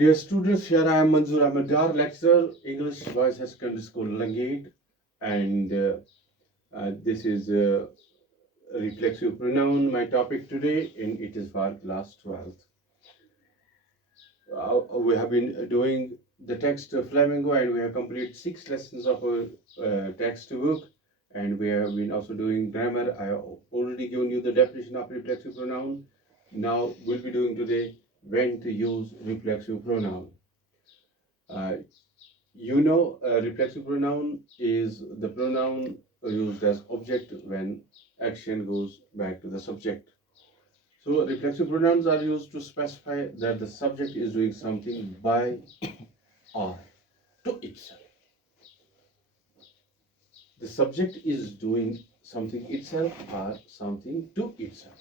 Dear students, here I am Manzoor Ahmadar, lecturer, English Boys High Secondary School, Langate, and this is reflexive pronoun, my topic today, and it is for class 12th. We have been doing the text Flamingo, and we have completed 6 lessons of our textbook, and we have been also doing grammar. I have already given you the definition of reflexive pronoun. Now we'll be doing today when to use reflexive pronoun. Uh, reflexive pronoun is the pronoun used as object when action goes back to the subject. So, reflexive pronouns are used to specify that the subject is doing something by or to itself. The subject is doing something itself or something to itself.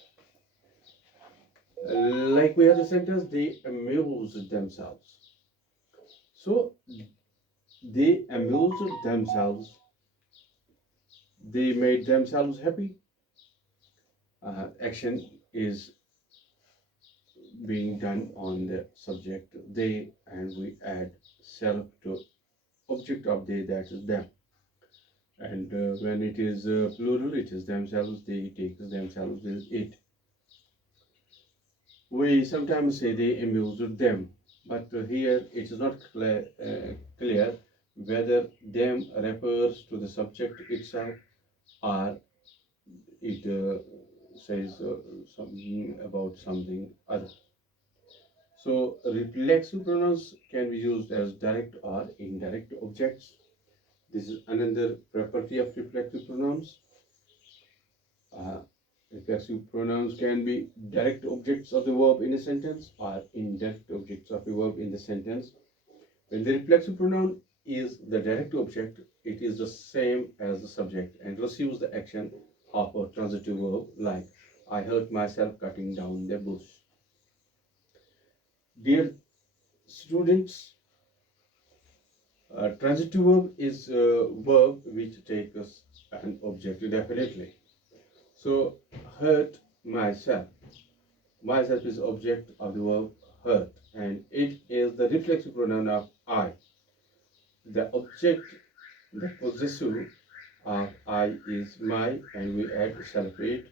Like we have the sentence, they amuse themselves. So, they amused themselves, they made themselves happy. Action is being done on the subject they, and we add self to object of they, that is them. And when it is plural, it is themselves, they takes themselves is it. We sometimes say they amused them, but here it is not clear whether them refers to the subject itself or it says something about something other. So reflexive pronouns can be used as direct or indirect objects. This is another property of reflexive pronouns. Uh, Reflexive pronouns can be direct objects of the verb in a sentence or indirect objects of a verb in the sentence. When the reflexive pronoun is the direct object, it is the same as the subject and receives the action of a transitive verb like I hurt myself cutting down the bush. Dear students, transitive verb is a verb which takes an object definitely. So, hurt myself. Myself is object of the verb hurt, and it is the reflexive pronoun of I. The object, the possessive of I is my, and we add self-it.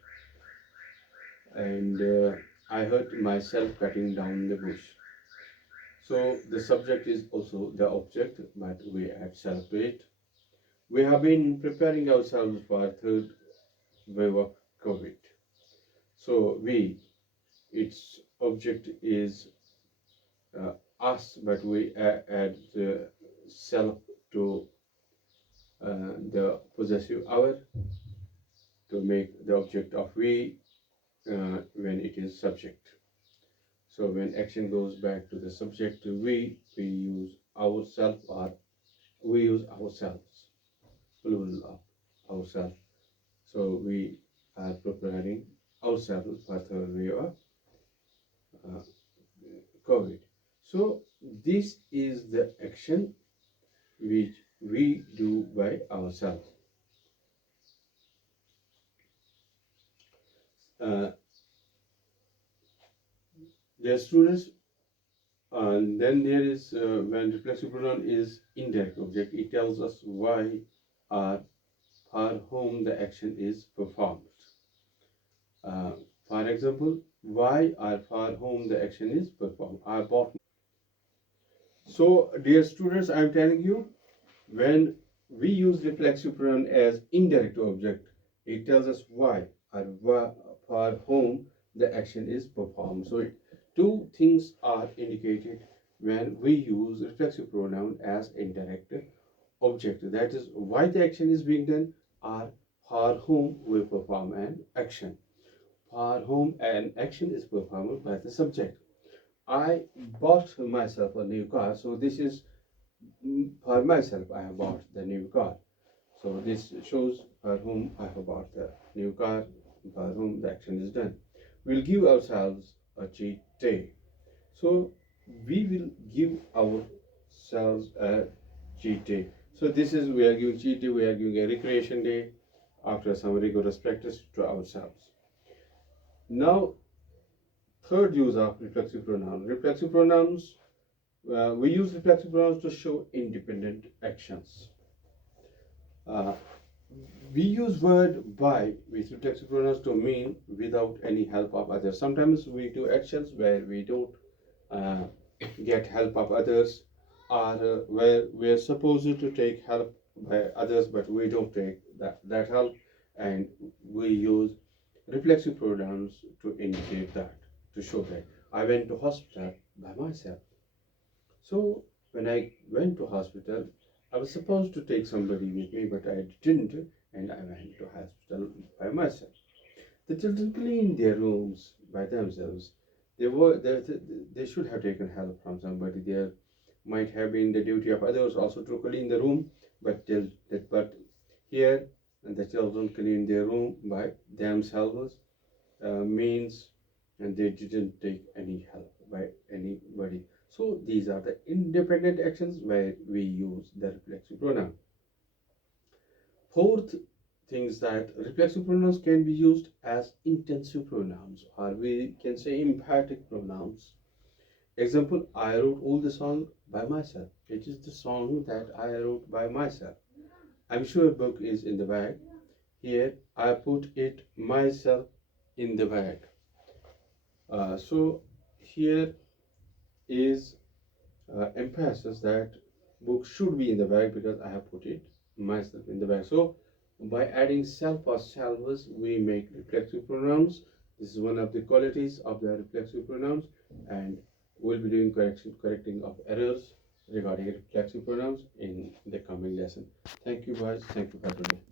And I hurt myself cutting down the bush. So the subject is also the object, but we add self-it. We have been preparing ourselves for third wave of COVID. So its object is us, but we add the self to the possessive our to make the object of we when it is subject. So when action goes back to the subject we use ourself or we use ourselves, plural of ourselves. So we are preparing ourselves for third wave of uh, COVID. So this is the action which we do by ourselves. Uh, the students, and then there is when reflexive pronoun is indirect object, it tells us why or for whom the action is performed. Uh, for example, why or for whom the action is performed. I bought. So, dear students, I am telling you, when we use reflexive pronoun as indirect object, it tells us why or for whom the action is performed. So two things are indicated when we use reflexive pronoun as indirect object. That is why the action is being done or for whom we perform an action. For whom an action is performed by the subject. I bought myself a new car, so this is for myself. I have bought the new car. So this shows for whom I have bought the new car, for whom the action is done. We'll give ourselves a cheat day. So we will give ourselves a cheat day. So this is we are giving cheat day, we are giving a recreation day after some rigorous practice to ourselves. Now, third use of reflexive pronoun. Reflexive pronouns We use reflexive pronouns to show independent actions. Uh, we use word by with reflexive pronouns to mean without any help of others. Sometimes we do actions where we don't uh, get help of others, or where we're supposed to take help by others, but we don't take that help, and we use reflexive pronouns to indicate that, to show that I went to hospital by myself. So when I went to hospital, I was supposed to take somebody with me, but I didn't, and I went to hospital by myself. The children cleaned their rooms by themselves. They should have taken help from somebody. There might have been the duty of others also to clean the room, but here the children cleaned their room by themselves, means, and they didn't take any help by anybody. So these are the independent actions where we use the reflexive pronoun. Fourth thing is that reflexive pronouns can be used as intensive pronouns, or we can say emphatic pronouns. Example, I wrote all the song by myself. It is the song that I wrote by myself. I'm sure book is in the bag. Here I put it myself in the bag. So here is emphasis that book should be in the bag because I have put it myself in the bag. So by adding self or selvs, we make reflexive pronouns. This is one of the qualities of the reflexive pronouns, and we'll be doing correcting of errors regarding reflexive pronouns in the coming lesson. Thank you guys. Thank you for today.